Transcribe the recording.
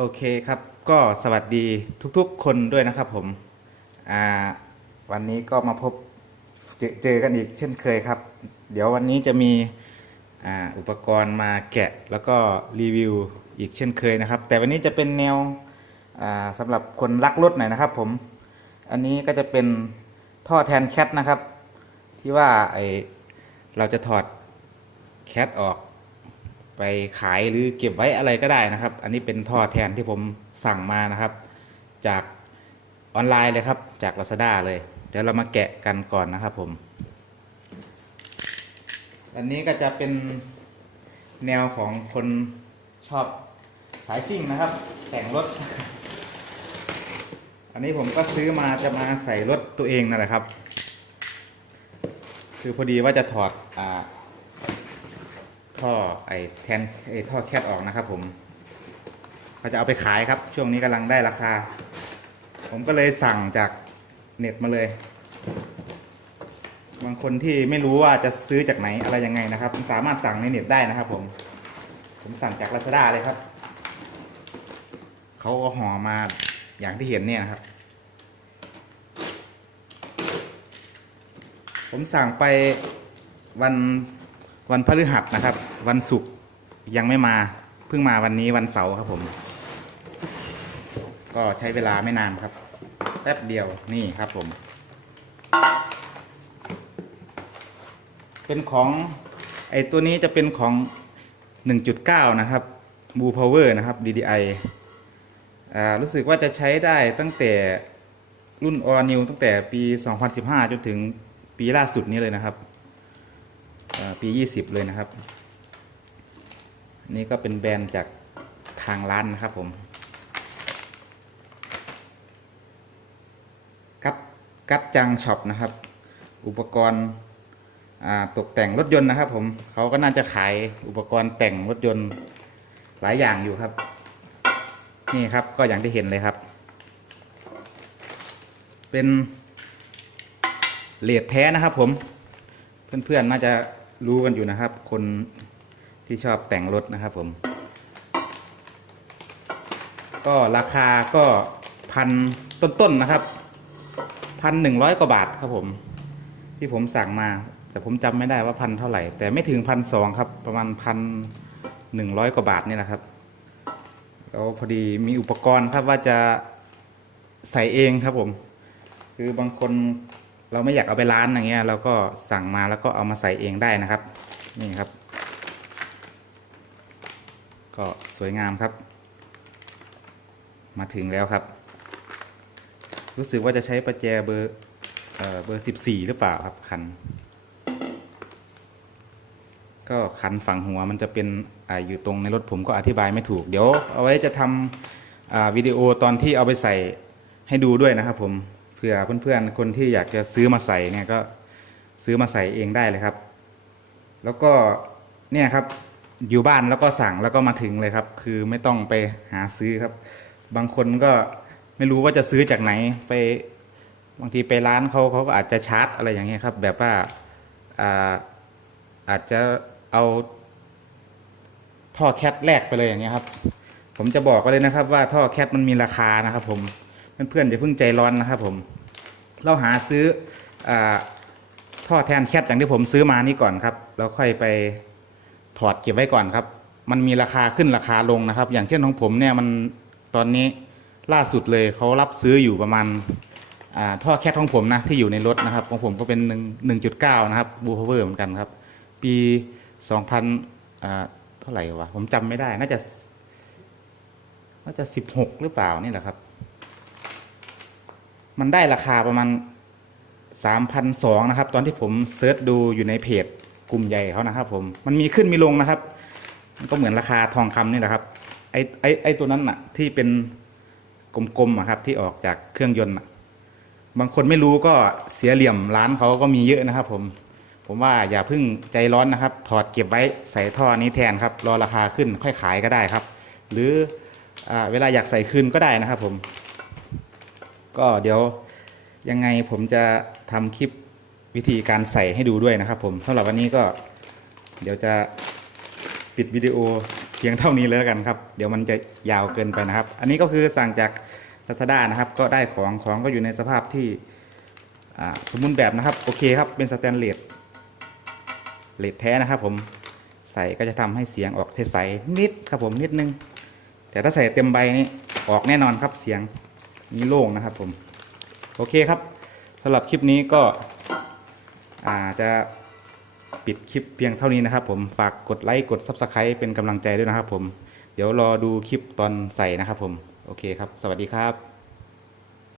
โอเคครับก็สวัสดีทุกๆคนด้วยนะครับผมอ่าวันนี้ก็มาพบเจอเจอกันอีกเช่นเคยครับ เดี๋ยววันนี้จะมีอ่าอุปกรณ์มาแกะแล้วก็รีวิวอีกเช่นเคยนะครับ แต่วันนี้จะเป็นแนวอ่าสำหรับคนรักรถหน่อยนะครับผมอันนี้ก็จะเป็นท่อแทนแคทนะครับ ที่ว่าไอเราจะถอดแคทออก ไปขายหรือเก็บไว้อะไรก็ได้นะครับ อันนี้เป็นท่อแทนที่ผมสั่งมานะครับ จากออนไลน์เลยครับ จาก Lazada เลยเดี๋ยวเรามาแกะกันก่อนนะครับผม อันนี้ก็จะเป็นแนวของคนชอบสายซิ่งนะครับ แต่งรถ อันนี้ผมก็ซื้อมาจะมาใส่รถตัวเองนั่นแหละครับ คือพอดีว่าจะถอดอ่า ท่อไอแทนไอท่อแคทออกนะครับ ผมก็จะเอาไปขายครับ ช่วงนี้กำลังได้ราคา ผมก็เลยสั่งจากเน็ตมาเลย บางคนที่ไม่รู้ว่าจะซื้อจากไหนอะไรยังไงนะครับสามารถสั่งในเน็ตได้นะครับ ผม ผมสั่งจาก Lazada เลยครับเขาก็ห่อมาอย่างที่เห็นเนี่ยนะครับ ผมสั่งไปวัน วันพฤหัสนะครับ วันศุกร์ยังไม่มาเพิ่งมาวันนี้วันเสาร์ครับผม ก็ใช้เวลาไม่นานครับ แป๊บเดียวนี่ครับผม เป็นของไอตัวนี้จะเป็นของ 1.9 นะครับ b ู Power นะครับ DDI อ่ารู้สึกว่าจะใช้ได้ตั้งแต่รุ่น All New ตั้งแต่ปี 2015 จนถึงปีล่าสุดนี้เลยนะครับ ปี 20 เลยนะครับ นี่ก็เป็นแบรนด์จากทางร้านนะครับผม กัดกัดจังช็อปนะครับ อุปกรณ์ตกแต่งรถยนต์นะครับผมเขาก็น่าจะขายอุปกรณ์แต่งรถยนต์หลายอย่างอยู่ครับ นี่ครับก็อย่างที่เห็นเลยครับ เป็นเลดแท้นะครับผม เพื่อนๆน่าจะ รู้กันอยู่นะครับ คนที่ชอบแต่งรถนะครับผม ก็ราคาก็พันต้นๆนะครับพันหนึ่งร้อยกว่าบาทครับผม ที่ผมสั่งมา แต่ผมจำไม่ได้ว่าพันเท่าไหร่ แต่ไม่ถึงพันสองครับ ประมาณพันหนึ่งร้อยกว่าบาทนี่แหละครับแล้วพอดีมีอุปกรณ์ครับว่าจะใส่เองครับผม คือบางคน เราไม่อยากเอาไปร้านอย่างเงี้ยเราก็สั่งมาแล้วก็เอามาใส่เองได้นะครับ นี่ครับ ก็สวยงามครับ มาถึงแล้วครับ รู้สึกว่าจะใช้ประแจเบอร์เบอร์สิบสี่หรือเปล่าครับคัน ก็คันฝั่งหัวมันจะเป็นออยู่ตรงในรถผมก็อธิบายไม่ถูก เดี๋ยวเอาไว้จะทำวิดีโอตอนที่เอาไปใส่ให้ดูด้วยนะครับผม เผื่อเพื่อนๆคนที่อยากจะซื้อมาใส่เนี่ยก็ซื้อมาใส่เองได้เลยครับ แล้วก็เนี่ยครับอยู่บ้านแล้วก็สั่งแล้วก็มาถึงเลยครับ คือไม่ต้องไปหาซื้อครับ บางคนก็ไม่รู้ว่าจะซื้อจากไหนไปบางทีไปร้านเขาเขาก็อาจจะชาร์จอะไรอย่างเงี้ยครับ แบบว่าอาอาจจะเอาท่อแคทแลกไปเลยอย่างเงี้ยครับ ผมจะบอกไว้เลยนะครับว่าท่อแคทมันมีราคานะครับผม เพื่อนๆอย่าเพิ่งใจร้อนนะครับผมเราหาซื้ออท่อแทนแคทอย่างที่ผมซื้อมานี่ก่อนครับแล้วค่อยไปถอดเก็บไว้ก่อนครับ มันมีราคาขึ้นราคาลงนะครับ อย่างเช่นของผมเนี่ยมันตอนนี้ล่าสุดเลยเขารับซื้ออยู่ประมาณาท่อแคทของผมนะที่อยู่ในรถนะครับของผมก็เป็นหนึ่งหนึ่งจุดเก้านะครับบูพาวเวอร์เหมือนกันครับ ปีสองพันอ่าเท่าไหร่วะผมจำไม่ได้น่าจะน่าจะสิบหกหรือเปล่านี่แหละครับ มันได้ราคาประมาณสามพันสองนะครับ ตอนที่ผมเซิร์ชดูอยู่ในเพจกลุ่มใหญ่เขานะครับ ผมมันมีขึ้นมีลงนะครับมันก็เหมือนราคาทองคำนี่แหละครับไอไอไอตัวนั้นน่ะที่เป็นกลมๆอะครับ ที่ออกจากเครื่องยนต์น่ะบางคนไม่รู้ก็เสียเหลี่ยมร้านเขาก็มีเยอะนะครับ ผม ผมว่าอย่าเพิ่งใจร้อนนะครับ ถอดเก็บไว้ใส่ท่อนี้แทนครับ รอราคาขึ้นค่อยขายก็ได้ครับ หรืออเวลาอยากใส่คืนก็ได้นะครับ ผม ก็เดี๋ยวยังไงผมจะทำคลิปวิธีการใส่ให้ดูด้วยนะครับ ผมสำหรับวันนี้ก็ เดี๋ยวจะปิดวิดีโอเพียงเท่านี้เลยแล้วกันครับ เดี๋ยวมันจะยาวเกินไปนะครับ อันนี้ก็คือสั่งจาก Lazada นะครับ ก็ได้ของของก็อยู่ในสภาพที่สมบูรณ์แบบนะครับ โอเคครับ เป็นสแตนเลสเลสแท้นะครับ ผมใส่ก็จะทำให้เสียงออกใสๆนิดครับผมนิดนึง แต่ถ้าใส่เต็มใบนี่ออกแน่นอนครับเสียง นี่โล่งนะครับผมโอเคครับสำหรับคลิปนี้ก็อาจะปิดคลิปเพียงเท่านี้นะครับ ผมฝากกดไลค์กด Subscribe เป็นกำลังใจด้วยนะครับผม เดี๋ยวรอดูคลิปตอนใส่นะครับผม โอเคครับ สวัสดีครับ